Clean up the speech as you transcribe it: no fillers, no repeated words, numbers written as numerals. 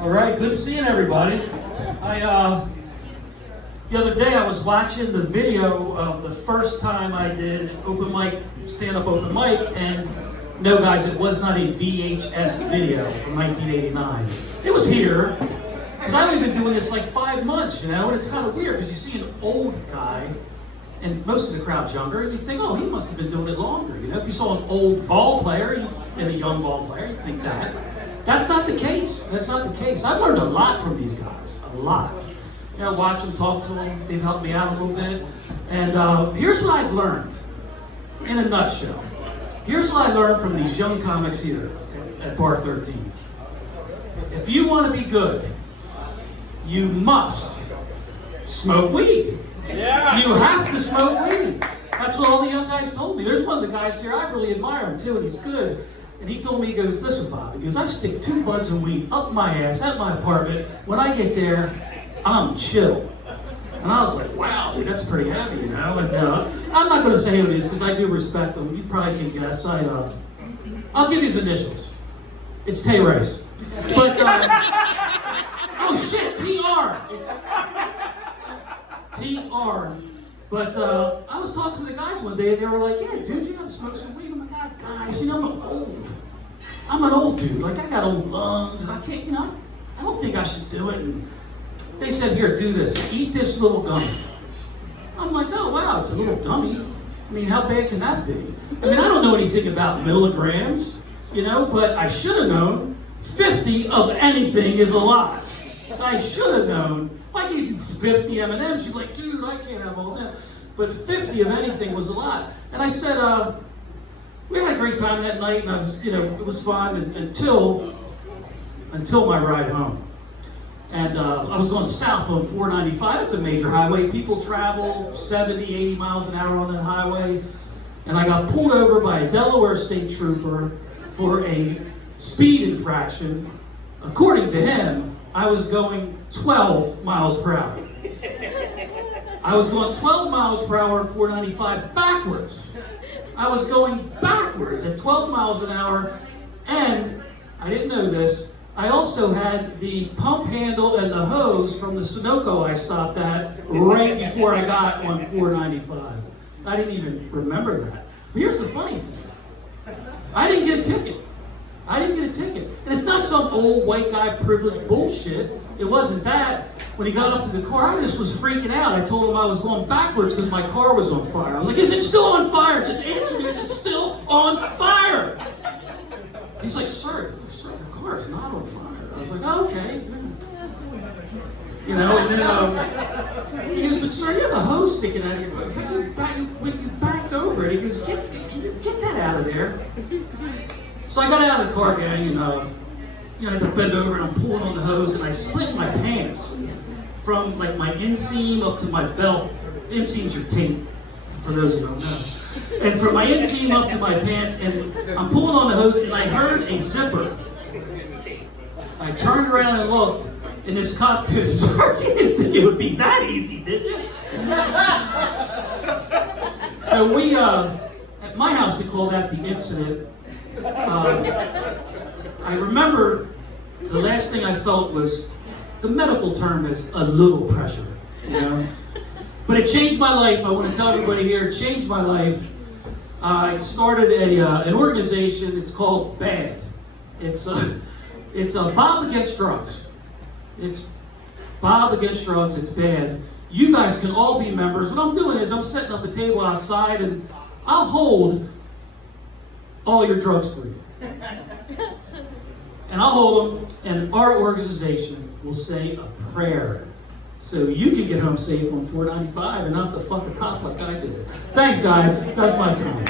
All right, good seeing everybody. The other day I was watching the video of the first time I did open mic, stand-up open mic, and no guys, it was not a VHS video from 1989. It was here, because I've only been doing this like 5 months, you know, and it's kind of weird, because you see an old guy, and most of the crowd's younger, and you think, oh, he must have been doing it longer, you know? If you saw an old ball player and a young ball player, you'd think that. That's not the case. That's not the case. I've learned a lot from these guys, a lot. You know, watch them, talk to them. They've helped me out a little bit. And here's what I've learned in a nutshell. Here's what I learned from these young comics here at Bar 13. If you want to be good, you must smoke weed. Yeah. You have to smoke weed. That's what all the young guys told me. There's one of the guys here, I really admire him too, and he's good. And he told me, he goes, listen, Bob, he goes, I stick 2 buds of weed up my ass at my apartment. When I get there, I'm chill. And I was like, wow, dude, that's pretty heavy, you know? And I'm not going to say who it is because I do respect him. You probably can guess. I'll give you his initials. It's Tay Rice. But, oh shit, TR. It's TR. But I was talking to the guys one day and they were like, yeah, dude, you gotta smoke some weed. Oh my God, guys, you know, I'm an old dude. Like, I got old lungs and I can't, you know, I don't think I should do it. And they said, here, do this. Eat this little gummy. I'm like, oh, wow, it's a little gummy. I mean, how bad can that be? I mean, I don't know anything about milligrams, you know, but I should have known 50 of anything is a lot. I should have known. If I gave you 50 M&Ms, you'd be like, dude, I can't have all that. But 50 of anything was a lot. And I said, we had a great time that night, and I was, you know, it was fun until my ride home. And I was going south on 495. It's a major highway. People travel 70, 80 miles an hour on that highway. And I got pulled over by a Delaware state trooper for a speed infraction. According to him, I was going 12 miles per hour. I was going 12 miles per hour on 495 backwards. I was going backwards at 12 miles an hour, and I didn't know this, I also had the pump handle and the hose from the Sunoco I stopped at right before I got on 495. I didn't even remember that. But here's the funny thing. I didn't get a ticket. I didn't get a ticket. And it's not some old white guy privilege bullshit. It wasn't that. When he got up to the car, I just was freaking out. I told him I was going backwards because my car was on fire. I was like, is it still on fire? Just answer me, is it still on fire? He's like, sir, the car is not on fire. I was like, oh, okay. You know, and then he goes, but sir, you have a hose sticking out of your car. When you backed over it, he goes, get that out of there. So I got out of the car, gang, and I had to bend over and I'm pulling on the hose and I split my pants from like my inseam up to my belt. Inseams are tape, for those who don't know. And from my inseam up to my pants, and I'm pulling on the hose and I heard a zipper. I turned around and looked, and this cop goes, sir, you didn't think it would be that easy, did you? So we, at my house, we call that the incident. I remember the last thing I felt was, the medical term is a little pressure, you know? But it changed my life. I want to tell everybody here, it changed my life. I started an organization, it's called BAD. It's a Bob Against Drugs. It's Bob Against Drugs, it's BAD. You guys can all be members. What I'm doing is I'm setting up a table outside and I'll hold all your drugs for you. And I'll hold them, and our organization will say a prayer so you can get home safe on 495 and not have to fuck a cop like I did. Thanks, guys. That's my time.